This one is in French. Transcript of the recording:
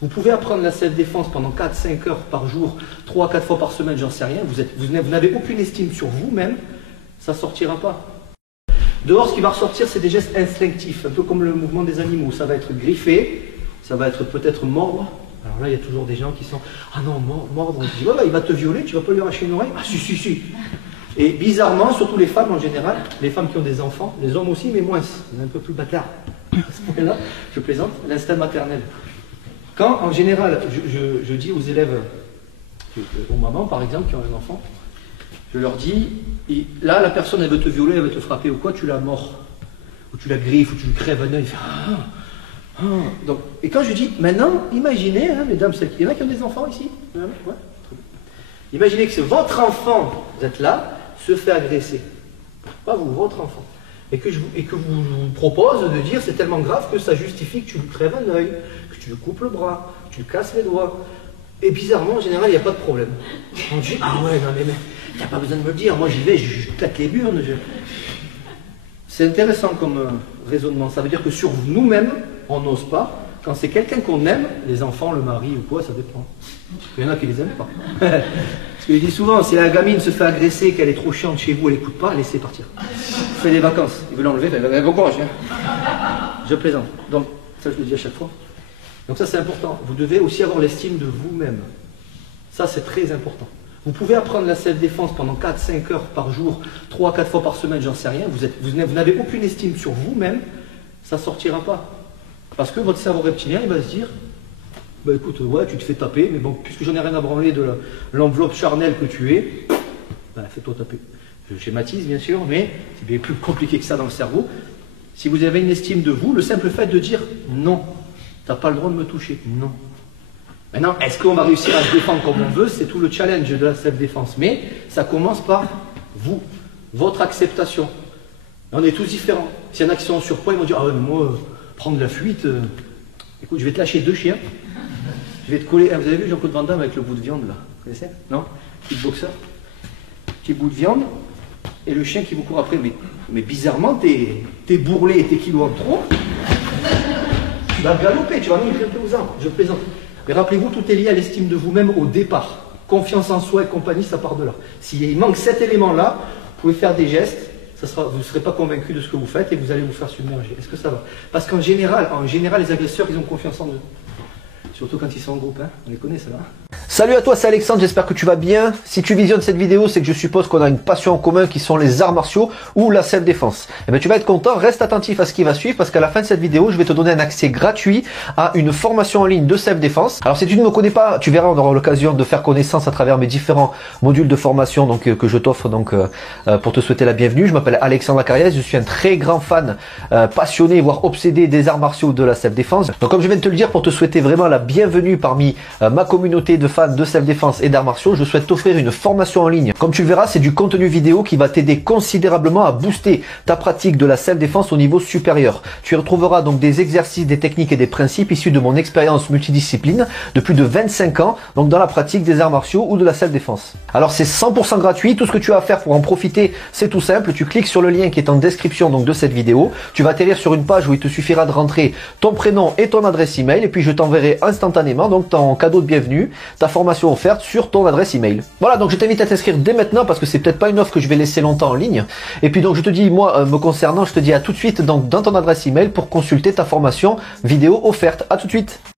Vous pouvez apprendre la self-défense pendant 4-5 heures par jour, 3-4 fois par semaine, j'en sais rien. Vous n'avez aucune estime sur vous-même, ça ne sortira pas. Dehors, ce qui va ressortir, c'est des gestes instinctifs, un peu comme le mouvement des animaux. Ça va être griffer, ça va être peut-être mordre. Alors là, il y a toujours des gens qui sont « Ah non, mordre », on se dit « Ouais, bah, il va te violer, tu vas pas lui arracher une oreille ?»« Ah si, si, si !» Et bizarrement, surtout les femmes en général, les femmes qui ont des enfants, les hommes aussi, mais moins, c'est un peu plus bâtard. À ce point-là, je plaisante, l'instinct maternel. Quand, en général, je dis aux élèves, aux mamans par exemple, qui ont un enfant, je leur dis, là, la personne, elle veut te violer, elle veut te frapper ou quoi, tu la mords, ou tu la griffes, ou tu lui crèves un œil. Donc, et quand je dis, maintenant, imaginez, hein, mesdames, il y en a qui ont des enfants ici? Ouais. Imaginez que c'est votre enfant, vous êtes là, se fait agresser. Pas vous, votre enfant. Et que vous propose de dire, c'est tellement grave que ça justifie que tu lui crèves un œil, que tu lui coupes le bras, que tu lui casses les doigts. Et bizarrement, en général, il n'y a pas de problème. On dit, ah ouais, non mais il n'y a pas besoin de me le dire, moi j'y vais, je claque les burnes. C'est intéressant comme raisonnement. Ça veut dire que sur nous-mêmes, on n'ose pas. Quand c'est quelqu'un qu'on aime, les enfants, le mari ou quoi, ça dépend. Il y en a qui les aiment pas. Parce que je dis souvent, si la gamine se fait agresser, qu'elle est trop chiante chez vous, elle n'écoute pas, laissez partir. Fais des vacances. Il veut l'enlever, bon courage. Je plaisante. Donc, ça je le dis à chaque fois. Donc ça c'est important. Vous devez aussi avoir l'estime de vous-même. Ça c'est très important. Vous pouvez apprendre la self-défense pendant 4-5 heures par jour, 3-4 fois par semaine, j'en sais rien. Vous n'avez aucune estime sur vous-même, ça ne sortira pas. Parce que votre cerveau reptilien, il va se dire, bah écoute, ouais, tu te fais taper, mais bon, puisque j'en ai rien à branler de l'enveloppe charnelle que tu es, bah fais-toi taper. Je schématise bien sûr, mais c'est bien plus compliqué que ça dans le cerveau. Si vous avez une estime de vous, le simple fait de dire non, tu n'as pas le droit de me toucher, non. Maintenant, est-ce qu'on va réussir à se défendre comme on veut? C'est tout le challenge de la self-défense. Mais ça commence par vous, votre acceptation. On est tous différents. S'il y en a qui sont en surpoids, ils vont dire, ah ouais, mais moi, prendre la fuite, écoute, je vais te lâcher 2 chiens. Je vais te coller. Vous avez vu Jean-Claude Van Damme avec le bout de viande là? Vous connaissez? Non? Petit boxeur. Petit bout de viande. Et le chien qui vous court après. Mais bizarrement, t'es bourrelé et tes kilos en trop. Tu vas galoper, tu vas nous grimper aux arbres. Je plaisante. Mais rappelez-vous, tout est lié à l'estime de vous-même au départ. Confiance en soi et compagnie, ça part de là. S'il manque cet élément-là, vous pouvez faire des gestes, vous ne serez pas convaincu de ce que vous faites et vous allez vous faire submerger. Est-ce que ça va? Parce qu'en général, les agresseurs, ils ont confiance en eux. Surtout quand ils sont en groupe, hein. On les connaît, ça va. Salut à toi, c'est Alexandre, j'espère que tu vas bien. Si tu visionnes cette vidéo, c'est que je suppose qu'on a une passion en commun qui sont les arts martiaux ou la self-défense. Et bien tu vas être content, reste attentif à ce qui va suivre parce qu'à la fin de cette vidéo, je vais te donner un accès gratuit à une formation en ligne de self-défense. Alors si tu ne me connais pas, tu verras, on aura l'occasion de faire connaissance à travers mes différents modules de formation que je t'offre pour te souhaiter la bienvenue. Je m'appelle Alexandre Lacarrière, je suis un très grand fan, passionné, voire obsédé des arts martiaux de la self-défense. Donc comme je viens de te le dire, pour te souhaiter vraiment la bienvenue parmi ma communauté de fans de self-défense et d'arts martiaux, je souhaite t'offrir une formation en ligne. Comme tu le verras, c'est du contenu vidéo qui va t'aider considérablement à booster ta pratique de la self-défense au niveau supérieur. Tu y retrouveras donc des exercices, des techniques et des principes issus de mon expérience multidiscipline de plus de 25 ans, donc dans la pratique des arts martiaux ou de la self-défense. Alors c'est 100% gratuit, tout ce que tu as à faire pour en profiter, c'est tout simple, tu cliques sur le lien qui est en description donc de cette vidéo, tu vas atterrir sur une page où il te suffira de rentrer ton prénom et ton adresse email et puis je t'enverrai instantanément donc ton cadeau de bienvenue, ta formation offerte sur ton adresse email. Voilà, donc je t'invite à t'inscrire dès maintenant parce que c'est peut-être pas une offre que je vais laisser longtemps en ligne. Et puis donc je te dis, moi me concernant, je te dis à tout de suite donc dans ton adresse email pour consulter ta formation vidéo offerte. À tout de suite.